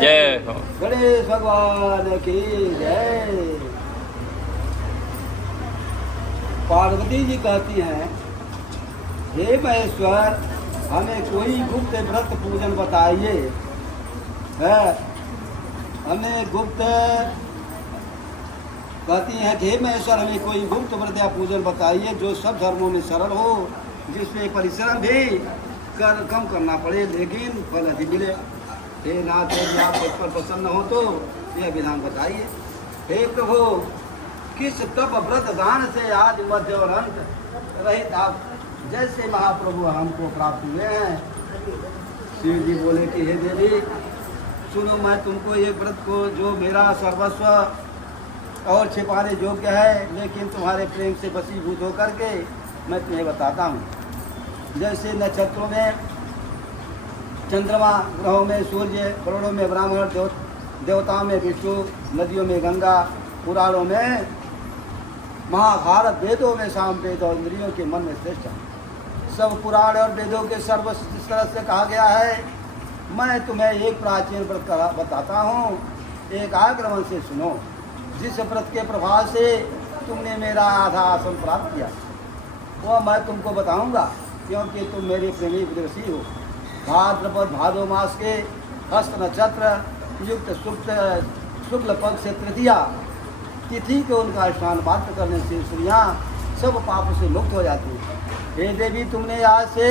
जय हो। गणेश भगवान की जय। पार्वती जी कहती हैं, हे महेश्वर, हमें कोई गुप्त व्रत पूजन बताइए। है हमें गुप्त कहती हैं कि हे महेश्वर, हमें कोई गुप्त व्रत या पूजन बताइए जो सब धर्मों में सरल हो, जिसमें परिश्रम भी कम करना पड़े लेकिन फल अधिक मिले। हे नाथ, यदि आप इस पर प्रसन्न हो तो यह विधान बताइए। हे प्रभु, किस तप व्रत दान से आदि मध्य और अंत रहित आप जैसे महाप्रभु हमको प्राप्त हुए हैं। शिव जी बोले कि हे देवी, सुनो, मैं तुमको एक व्रत को जो मेरा सर्वस्व और छिपाने योग्य है लेकिन तुम्हारे प्रेम से वशीभूत होकर के मैं तुम्हें बताता हूँ। जैसे नक्षत्रों में चंद्रमा, ग्रहों में सूर्य, वरुणों में ब्राह्मण, देवताओं में विष्णु, नदियों में गंगा, पुराणों में महाभारत, वेदों में सामवेद और इंद्रियों के मन में श्रेष्ठ। सब पुराण और वेदों के सर्वश्रेष्ठ इस तरह से कहा गया है। मैं तुम्हें एक प्राचीन व्रत बताता हूँ, एक आक्रमण से सुनो। जिस व्रत के प्रभाव से तुमने मेरा आधा आसन प्राप्त किया वह मैं तुमको बताऊंगा, क्योंकि तुम मेरे प्रेमी विदुषी हो। भाद्रपद भादो मास के हस्त नक्षत्र युक्त शुक्ल पक्ष से तृतीया तिथि को उनका स्नान मात्र करने से स्त्रियाँ सब पापों से मुक्त हो जाती हैं। हे देवी, तुमने आज से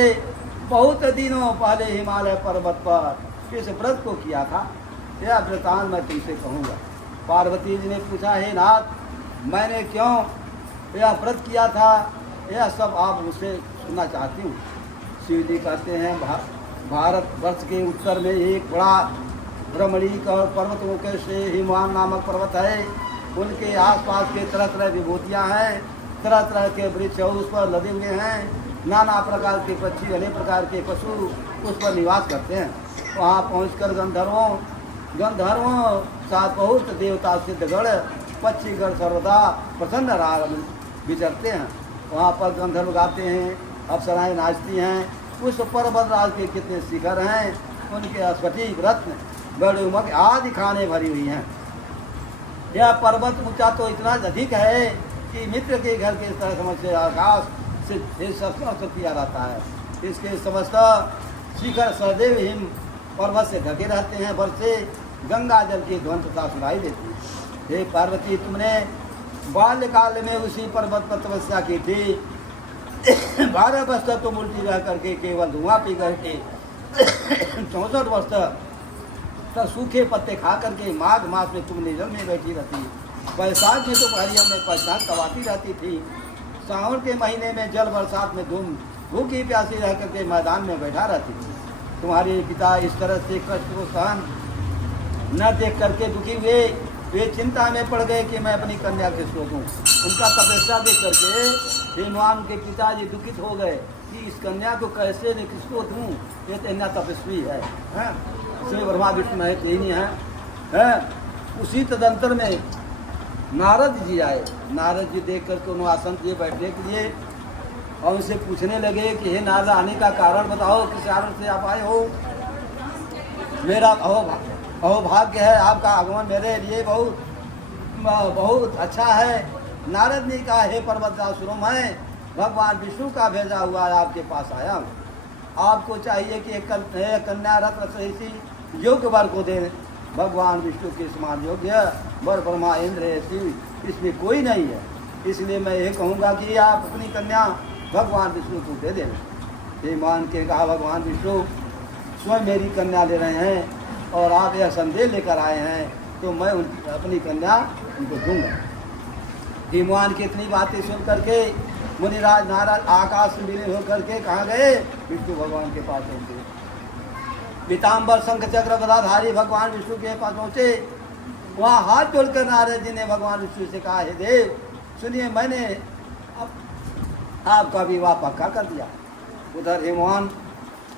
बहुत दिनों पहले हिमालय पर्वत पर इस व्रत को किया था, यह वृतांत मैं तुमसे कहूँगा। पार्वती जी ने पूछा, हे नाथ, मैंने क्यों यह व्रत किया था, यह सब आप मुझसे सुनना चाहती हूँ। शिव जी कहते हैं, भारत वर्ष के उत्तर में एक बड़ा ब्रह्मणिक और पर्वतों के से हिमवान नामक पर्वत है। उनके आसपास के तरह तरह विभूतियाँ हैं, तरह तरह के वृक्ष उस पर लदे हुए हैं। नाना प्रकार के पक्षी, अनेक प्रकार के पशु उस पर निवास करते हैं। वहाँ पहुँचकर गंधर्वों साथ बहुत देवता सिद्धगण, पक्षीगण सर्वदा प्रसन्न राग विचरते हैं। वहाँ पर गंधर्व गाते हैं, अप्सराएं नाचती हैं। उस पर्वत राज के कितने शिखर हैं, उनके स्फटिक रत्न गरुमक आदि खाने भरी हुई हैं। यह पर्वत ऊंचा तो इतना अधिक है कि मित्र के घर के तरह समझ से आकाश से सब किया रहता है। इसके समस्त शिखर सदैव हिम पर्वत से ढके रहते हैं। वर्ष से गंगा जल की ध्वंसता सुनाई देती है। हे पार्वती, तुमने बाल्यकाल में उसी पर्वत पर तपस्या की थी। 12 वर्ष तक तुम उल्टी रह करके केवल धुआं पी करके 64 वर्ष तक सूखे पत्ते खा करके माघ मास में तुम निर्जल में बैठी रहती। बैसाख में तो पहरिया में पछतान कवाती रहती थी। सावन के महीने में जल बरसात में धूम भूखी प्यासी रह करके मैदान में बैठा रहती थी। तुम्हारे पिता इस तरह से कष्ट को सहन न देख करके दुखी हुए। वे चिंता में पड़ गए कि मैं अपनी कन्या किसको दूँ। उनका तपस्या देख करके हिमवान के पिताजी दुखित हो गए कि इस कन्या को कैसे ने किसको दूँ, ये तो इतना तपस्वी है। इसमें ब्रह्मा विष्णु है, तीन ही हैं। उसी तदंतर में नारद जी आए। नारद जी देख करके उन्होंने आसन दिए बैठने के लिए और उनसे पूछने लगे कि हे नारद, आने का कारण बताओ, किस कारण से आप आए हो। मेरा अहोभाग्य है, आपका आगमन मेरे लिए बहुत अच्छा है। नारद ने कहा, हे पर्वतराज, सुनो, मैं भगवान विष्णु का भेजा हुआ आपके पास आया हूँ। आपको चाहिए कि एक कन्या रत्न सहित योग्य वर को दें। भगवान विष्णु के समान योग्य वर ब्रह्मा इंद्र शिव इसमें कोई नहीं है। इसलिए मैं ये कहूँगा कि आप अपनी कन्या भगवान विष्णु को दे दें। ये मान के कहा, भगवान विष्णु स्वयं मेरी कन्या ले रहे हैं और आप यह संदेश लेकर आए हैं, तो मैं अपनी कन्या उनको दूंगा। भगवान की इतनी बातें सुन करके मुनिराज नारद आकाश में विलीन होकर के कहाँ गए, विष्णु भगवान के पास पहुँचे। पीताम्बर शंख चक्र गदाधारी भगवान विष्णु के पास पहुँचे। वहाँ हाथ जोड़कर नारद जी ने भगवान विष्णु से कहा, हे देव, सुनिए, मैंने आपका विवाह पक्का कर दिया। उधर हिमवान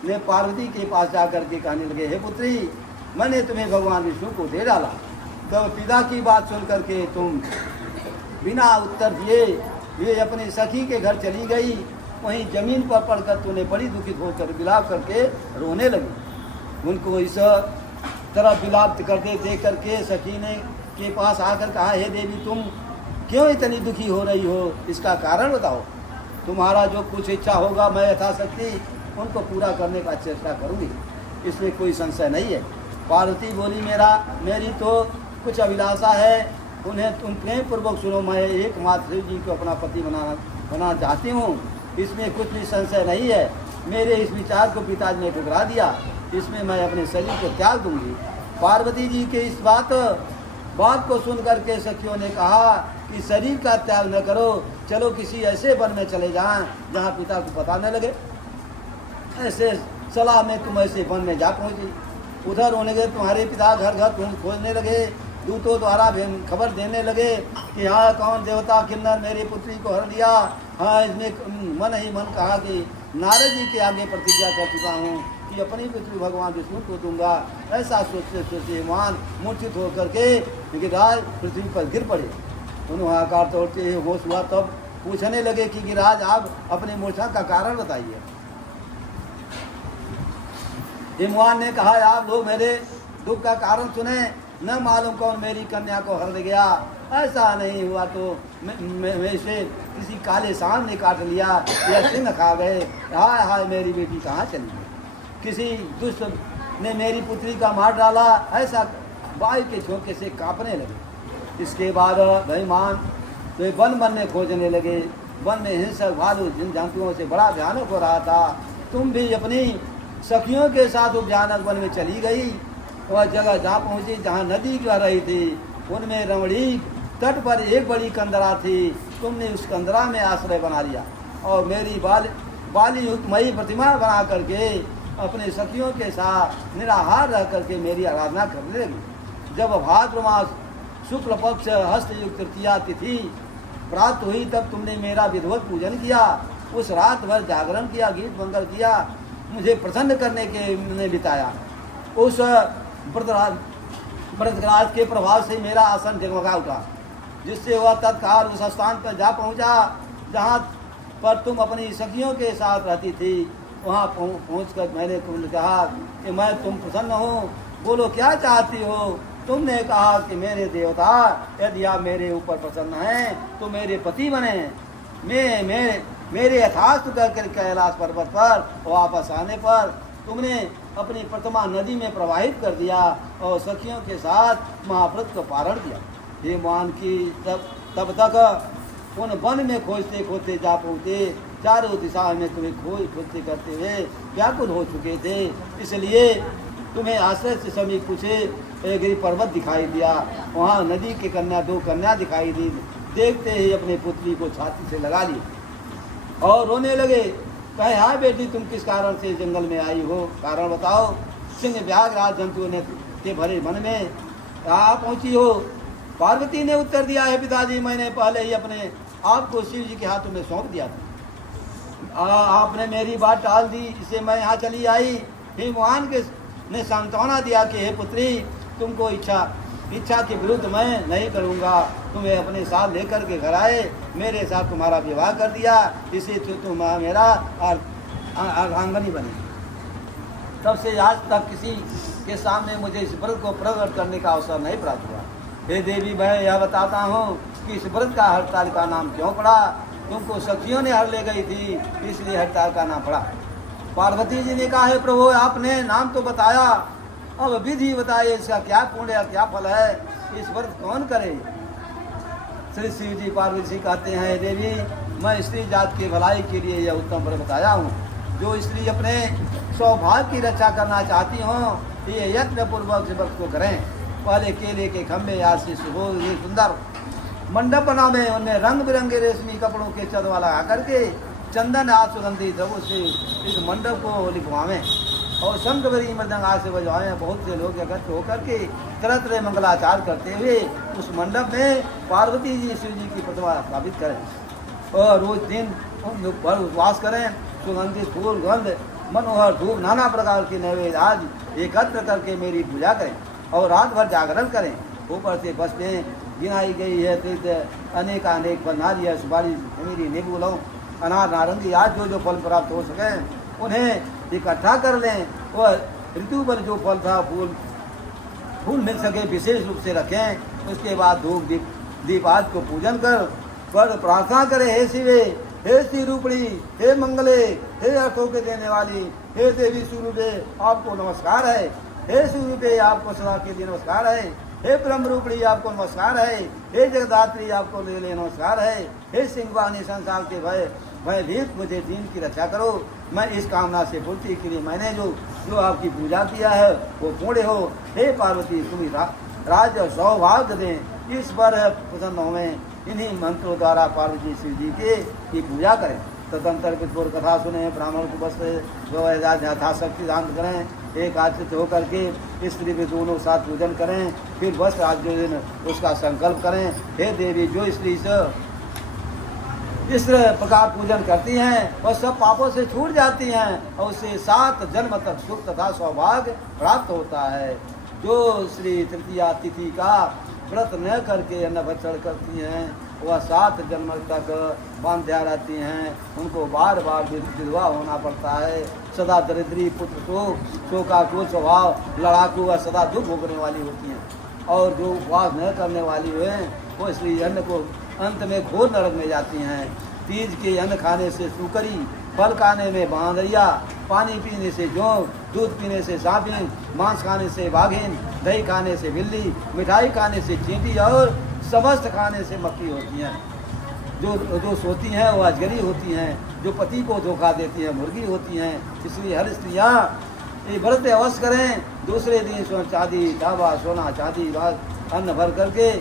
ने पार्वती के पास जाकर के कहने लगे, हे पुत्री, मैंने तुम्हें भगवान विष्णु को दे डाला। तब पिता की बात सुन करके तुम बिना उत्तर दिए ये अपनी सखी के घर चली गई। वहीं जमीन पर पड़कर तूने बड़ी दुखित होकर विलाप करके रोने लगी। उनको इस तरफ विलाप करते देख करके सखी ने के पास आकर कहा, हे देवी तुम क्यों इतनी दुखी हो रही हो, इसका कारण बताओ। तुम्हारा जो कुछ इच्छा होगा मैं यथाशक्ति उनको पूरा करने का चेष्टा करूँगी, इसमें कोई संशय नहीं है। पार्वती बोली, मेरी तो कुछ अभिलाषा है, उन्हें तुम प्रेम पूर्वक सुनो। मैं एकमात्र शिव जी को अपना पति बनाना चाहती हूँ, इसमें कुछ भी संशय नहीं है। मेरे इस विचार को पिताजी ने ठुकरा दिया, इसमें मैं अपने शरीर को त्याग दूंगी। पार्वती जी के इस बात को सुन करके सखियों ने कहा कि शरीर का त्याग न करो, चलो किसी ऐसे वन में चले जाएं जहाँ पिता को पता न लगे। ऐसे सलाह में तुम ऐसे वन में जा पहुँची। उधर होने लगे तुम्हारे पिता घर घर खोजने लगे, दूतों द्वारा खबर देने लगे कि हाँ कौन देवता किन्नर मेरी पुत्री को हर लिया। हाँ, इसमें मन ही मन कहा कि नारद जी के आगे प्रतिज्ञा कर चुका हूँ कि अपनी पुत्री भगवान विष्णु को दूंगा। ऐसा सोचते सोचते हिमान मूर्छित होकर के गिरिराज पृथ्वी पर गिर पड़े। उन्होंने हाहाकार तोड़ते होश हुआ, तब पूछने लगे कि गिरिराज आप अपनी मूर्छा का कारण बताइए। हिमवान ने कहा, आप लोग मेरे दुख का कारण सुने, न मालूम कौन मेरी कन्या को हर गया। ऐसा नहीं हुआ तो मैं से किसी काले सांड ने काट लिया या सिंह खा गए। हाय हाय मेरी बेटी कहाँ चली गई, किसी दुष्ट ने मेरी पुत्री का मार डाला। ऐसा वायु के झोंके से कांपने लगे। इसके बाद बेईमान तो वन में खोजने लगे। वन में हिंसक भालू जिन जंतुओं से बड़ा भयानक हो रहा था। तुम भी अपनी सखियों के साथ उस भयानक वन में चली गई। वह जगह जहाँ पहुँची जहाँ नदी बह रही थी, उनमें रमणीक तट पर एक बड़ी कंदरा थी। तुमने उस कंदरा में आश्रय बना लिया और मेरी बाली युक्तमयी प्रतिमा बना करके अपने सखियों के साथ निराहार रह करके मेरी आराधना करने लगी। जब भाद्र मास शुक्ल पक्ष हस्तयुक्त तृतीया तिथि प्राप्त हुई, तब तुमने मेरा विधिवत पूजन किया। उस रात भर जागरण किया, गीत मंगल किया, मुझे प्रसन्न करने के ने बिताया। उस व्रतराज के प्रभाव से मेरा आसन जगमगा उठा, जिससे वह तत्काल उस स्थान पर जा पहुंचा जहां पर तुम अपनी सखियों के साथ रहती थी। वहां पहुंचकर मैंने तुमने कहा कि मैं तुम प्रसन्न हो, बोलो क्या चाहती हो। तुमने कहा कि मेरे देवता यदि आप मेरे ऊपर प्रसन्न हैं तो मेरे पति बने। मेरे यथार्थ कर कैलाश पर्वत पर वापस आने पर तुमने अपनी प्रतिमा नदी में प्रवाहित कर दिया और सखियों के साथ महाव्रत को पारण किया। हे मान की तब तक उन वन में खोजते खोजते जा पहुँचे। चारों दिशा में तुम्हें खोजते करते हुए व्याकुल हो चुके थे, इसलिए तुम्हें आश्रय से समीप पूछे एक गिरि पर्वत दिखाई दिया। वहाँ नदी के दो कन्या दिखाई दी। देखते ही अपने पुत्री को छाती से लगा ली और रोने लगे। कहे, हाँ बेटी तुम किस कारण से जंगल में आई हो, कारण बताओ। सिंह व्याघ्र जंतुओं ने के भरे वन में कहाँ पहुँची हो। पार्वती ने उत्तर दिया, है पिताजी मैंने पहले ही अपने आपको शिव जी के हाथों में सौंप दिया था। आपने मेरी बात टाल दी, इससे मैं यहाँ चली आई। हिमवान ने सांत्वना दिया कि हे पुत्री तुमको इच्छा के विरुद्ध मैं नहीं करूँगा। तुम्हें अपने साथ लेकर के घर आए, मेरे साथ तुम्हारा विवाह कर दिया, इसे तुम मेरा अर्धांगनी बनी। तब से आज तक किसी के सामने मुझे इस व्रत को प्रकट करने का अवसर नहीं प्राप्त हुआ। हे देवी मैं यह बताता हूँ कि इस व्रत का हड़ताल का नाम क्यों पड़ा। तुमको सखियों ने हर ले गई थी, इसलिए हड़ताल का नाम पड़ा। पार्वती जी ने कहा, है प्रभु आपने नाम तो बताया, अब विधि बताइए इसका क्या पुण्य है, क्या फल है, इस व्रत कौन करे। श्री शिव जी पार्वती जी कहते हैं, देवी मैं स्त्री जात की भलाई के लिए यह उत्तम व्रत बताया हूँ। जो स्त्री अपने सौभाग्य की रक्षा करना चाहती हों ये यत्न पूर्वक इस व्रत को करें। पहले केले के खम्भे या से ये सुंदर मंडप बनावे, उनमें रंग बिरंगे रेशमी कपड़ों के चंदवा लगा करके चंदन आज सुगंधित द्रव्यों से इस मंडप को लिखवावें और शंख बरी मृदंग आज से बजवाएं। बहुत से लोग एकत्र होकर के तरह तरह मंगलाचार करते हुए उस मंडप में पार्वती जी शिव जी की प्रतिमा स्थापित करें और रोज दिन भर उपवास करें। सुगंधित फूल गंध मनोहर धूप नाना प्रकार के नैवेद्य आज एकत्र करके मेरी पूजा करें और रात भर जागरण करें। ऊपर से बसते गिनाई गई है तीर्थ अनेक फल नारियल सुपारी मेरी नींबू लौंग अनार नारंगी आज जो फल प्राप्त हो सके उन्हें इकट्ठा कर लें। वह ऋतु पर जो फल था फूल फूल मिल सके विशेष रूप से रखें। उसके बाद धूप दीप आदि को पूजन कर प्रार्थना करें, हे शिवे, हे श्री रूपणी, हे मंगले, हे अर्थों के देने वाली, हे देवी स्वरूपे आपको नमस्कार है, हे स्वरूपे आपको सदा के लिए नमस्कार है, हे ब्रह्म रूपणी आपको नमस्कार है, हे जगदात्री आपको लिए नमस्कार है, हे सिंहवाणी संसार के भयभीत मुझे दीन की रक्षा करो। मैं इस कामना से पूर्ति के लिए मैंने जो आपकी पूजा किया है वो पूर्ण हो। हे पार्वती तुम्हें राज्य सौभाग्य दें, इस पर प्रसन्न होवें। इन्हीं मंत्रों द्वारा पार्वती शिव जी की पूजा करें। तदंतर पितपुर कथा सुने, ब्राह्मण को बस यथाशक्ति दान करें। एक आश्रित होकर के स्त्री भी दोनों साथ पूजन करें। फिर बस आज जो दिन उसका संकल्प करें। हे देवी, जो स्त्री से इस प्रकार पूजन करती हैं वह सब पापों से छूट जाती हैं और उससे 7 जन्म तक सुख तथा सौभाग्य प्राप्त होता है। जो श्री तृतीया तिथि का व्रत न करके अन्न भक्षण करती हैं वह 7 जन्म तक बांध्या रहती हैं। उनको बार बार विधवा होना पड़ता है। सदा दरिद्री, पुत्र शोकाकुल स्वभाव, लड़ाकू व सदा दुख भोगने वाली होती हैं। और जो उपवास न करने वाली हुए वो इसलिए अन्न को अंत में घोर नरक में जाती हैं। तीज के अन्न खाने से सुकरी, फल खाने में बांदरिया, पानी पीने से जोंक, दूध पीने से सांपिन, मांस खाने से बाघिन, दही खाने से बिल्ली, मिठाई खाने से चींटी और समस्त खाने से मक्खी होती हैं। जो सोती हैं वो अजगरी होती हैं। जो पति को धोखा देती हैं मुर्गी होती हैं। इसलिए हर स्त्रियाँ ये व्रत अवश्य करें। दूसरे दिन स्वर्ण चांदी ढाबा सोना चांदी अन्न भर करके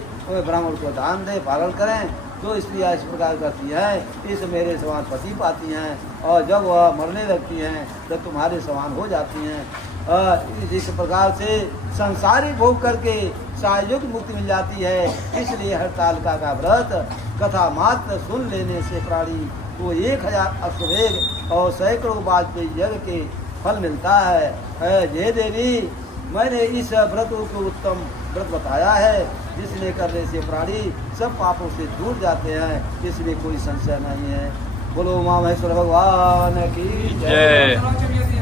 ब्राह्मण को दान दे, पालन करें। जो स्त्रियाँ इस प्रकार करती हैं इस मेरे समान पति पाती हैं और जब वह मरने लगती हैं तब तुम्हारे समान हो जाती हैं। इस प्रकार से संसारी भोग करके सायुग मुक्ति मिल जाती है। इसलिए हरतालिका का व्रत कथा मात्र सुन लेने से प्राणी को 1000 अश्वमेध और सैकड़ों वाजपेयी यज्ञ के फल मिलता है। जय देवी, मैंने इस व्रत को उत्तम व्रत बताया है जिसने करने से प्राणी सब पापों से दूर जाते हैं। इसमें कोई संशय नहीं है। बोलो उमा महेश्वर भगवान की जय।